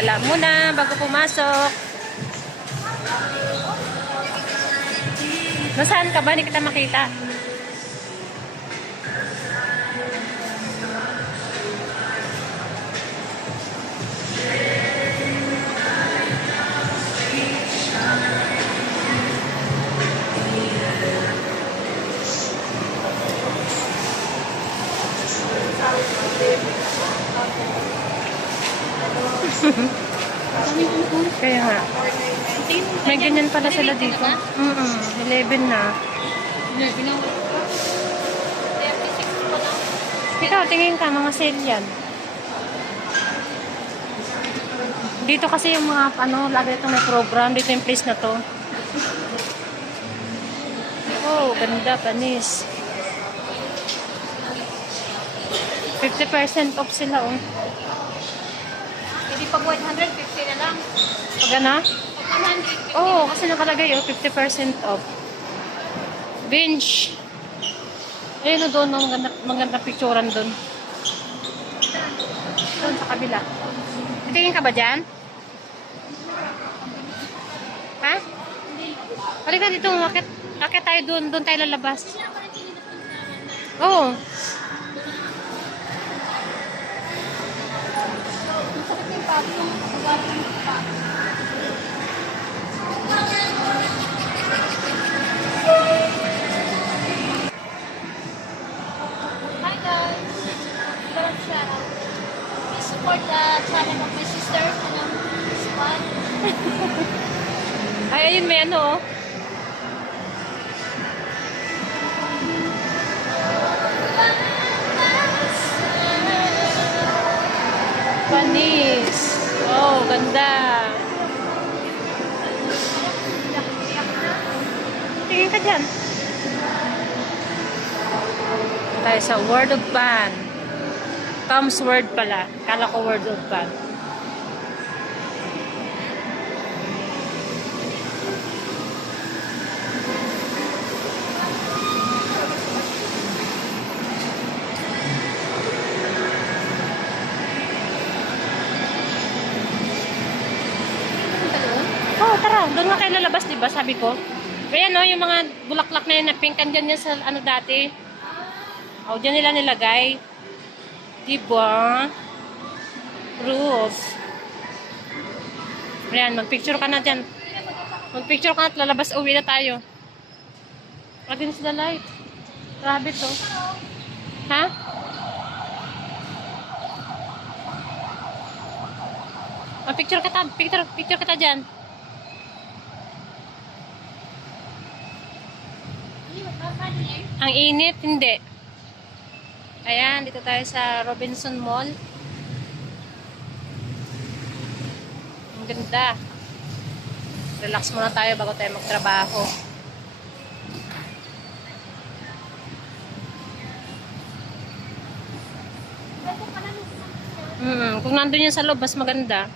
Gala muna bago pumasok. Nasaan ka ba? Hindi kita makita. Kaya nga. May ganyan pala sila dito. 11 na. Ikaw, tingin ka, mga sale yan. Dito kasi yung mga, lagi itong may program. Dito yung place na to. Oh, ganda, panis. 50% off sila, oh. Hindi pag 150 na lang. Pag ano? Pag 150. Oo, kasi nakalagay, 50% off. Bench. Ayun, doon, maganda picturean doon. Doon sa kabila. Tingin ka ba dyan? Ha? Halika dito, akit tayo doon. Doon tayo lalabas. Oo. Hi guys! Please support the channel of my sister. Squad. Ay, ayun, may ano, oh. Panis. Oh, ganda. Tingin ka dyan. Tayo sa Word of Pan. Tom's Word pala. Kala ko Word of Pan. Oh, tara. Doon nga kayo lalabas, diba? Sabi ko. Ayan, no, yung mga bulaklak na yun na pink, andyan yan sa ano dati. Oh, dyan nila nilagay. Diba? Rules. Ayan, magpicture ka na dyan. Magpicture ka na at lalabas. Uwi na tayo. Against the light. Rabbit, oh. Ha? Magpicture ka ta. Picture ka ta dyan. Ang init, hindi. Ayan, dito tayo sa Robinson Mall. Ang ganda. Relax muna tayo bago tayo magtrabaho. Kung nandun yan sa loob, mas maganda.